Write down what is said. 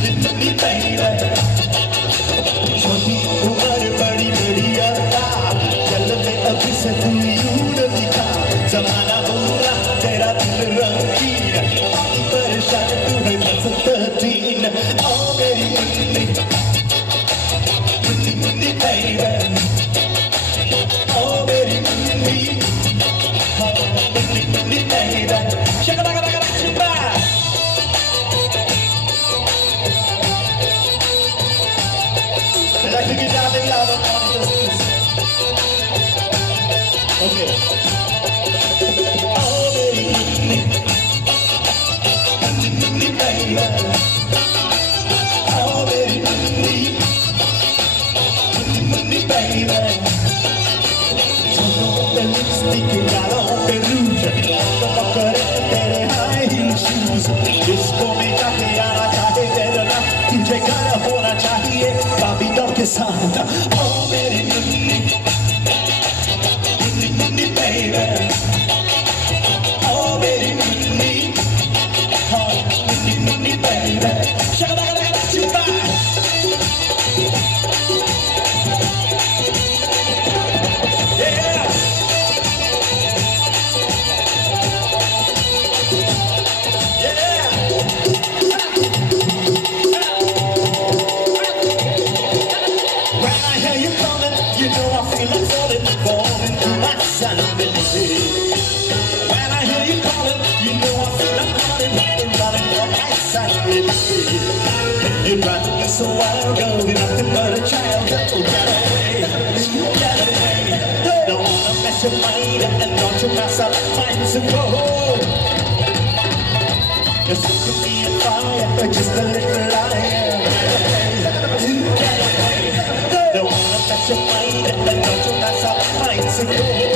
Money, baby. छोटी उम्र बड़ी बड़ी अदा चलते अभी से तू यूं न दिखा जमाना बुरा तेरा दिल रंगीन पानी परेशान तू है बस 13 ओ मेरी मुन्नी मुन्नी मुन्नी baby ओ मेरी Munni Munni Munni baby shaka baka baka baka I like to get down and loud on this. Okay. Oh, baby, baby. Oh, baby, baby. The lipstick you got on the rouge. The bucket तेरे high heel shoes. Disco में जाके आना चाहे तेरा ना तुझे गाना होना चाहिए बाबी डॉल के साथ. Oh, मेरी मुन्नी मुन्नी मुन्नी baby. Oh, मेरी मुन्नी हाँ Munni Munni baby. Shaka baka baka chupa. You know I feel like falling to my sensibility. When I hear you calling, you know I feel like running for my sensibility. You're driving me so wild, girl, you're nothing but a child. Oh, get away, get away. Don't wanna mess your mind up and don't you mess up mine, so go home. You're sick of being fire, just a little liar. Get away, don't wanna mess your mind up and don't you mess up mine, so go home.